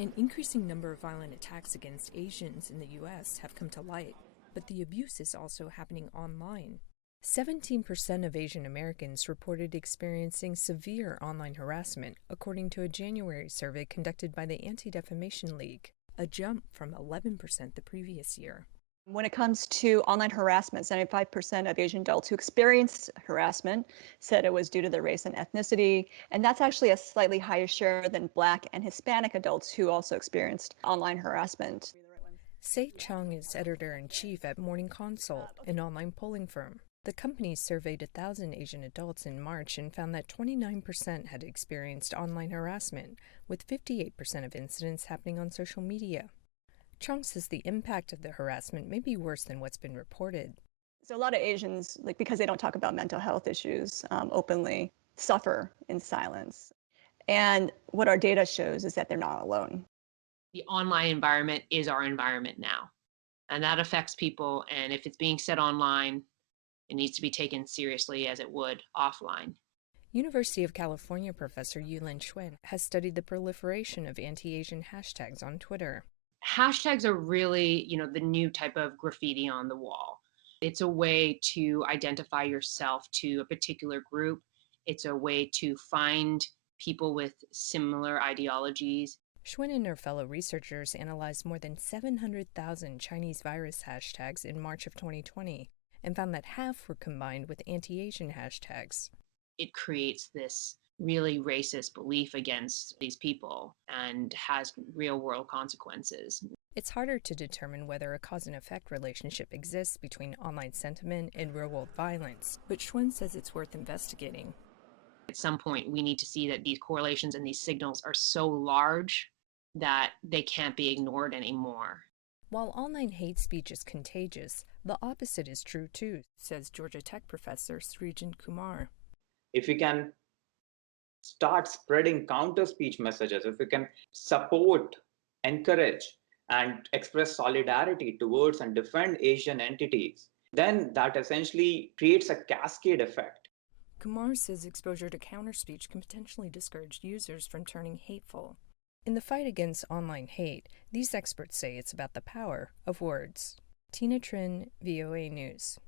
An increasing number of violent attacks against Asians in the U.S. have come to light, but the abuse is also happening online. 17% of Asian Americans reported experiencing severe online harassment, according to a January survey conducted by the Anti-Defamation League, a jump from 11% the previous year. When it comes to online harassment, 75% of Asian adults who experienced harassment said it was due to their race and ethnicity. And that's actually a slightly higher share than Black and Hispanic adults who also experienced online harassment. Sei Chung is editor-in-chief at Morning Consult, an online polling firm. The company surveyed 1,000 Asian adults in March and found that 29% had experienced online harassment, with 58% of incidents happening on social media. Chung says the impact of the harassment may be worse than what's been reported. So a lot of Asians, because they don't talk about mental health issues openly, suffer in silence. And what our data shows is that they're not alone. The online environment is our environment now, and that affects people. And if it's being said online, it needs to be taken seriously as it would offline. University of California professor Yulin Xuan has studied the proliferation of anti-Asian hashtags on Twitter. Hashtags are really, the new type of graffiti on the wall. It's a way to identify yourself to a particular group. It's a way to find people with similar ideologies. Xuan and her fellow researchers analyzed more than 700,000 Chinese virus hashtags in March of 2020 and found that half were combined with anti-Asian hashtags. It creates this really racist belief against these people and has real-world consequences. It's harder to determine whether a cause and effect relationship exists between online sentiment and real-world violence, but Xuan says it's worth investigating. At some point, we need to see that these correlations and these signals are so large that they can't be ignored anymore. While online hate speech is contagious, the opposite is true too, says Georgia Tech professor Srijan Kumar. If we can start spreading counter speech messages, if we can support, encourage, and express solidarity towards and defend Asian entities, then that essentially creates a cascade effect. Kumar says exposure to counter speech can potentially discourage users from turning hateful. In the fight against online hate, these experts say it's about the power of words. Trinh, VOA News.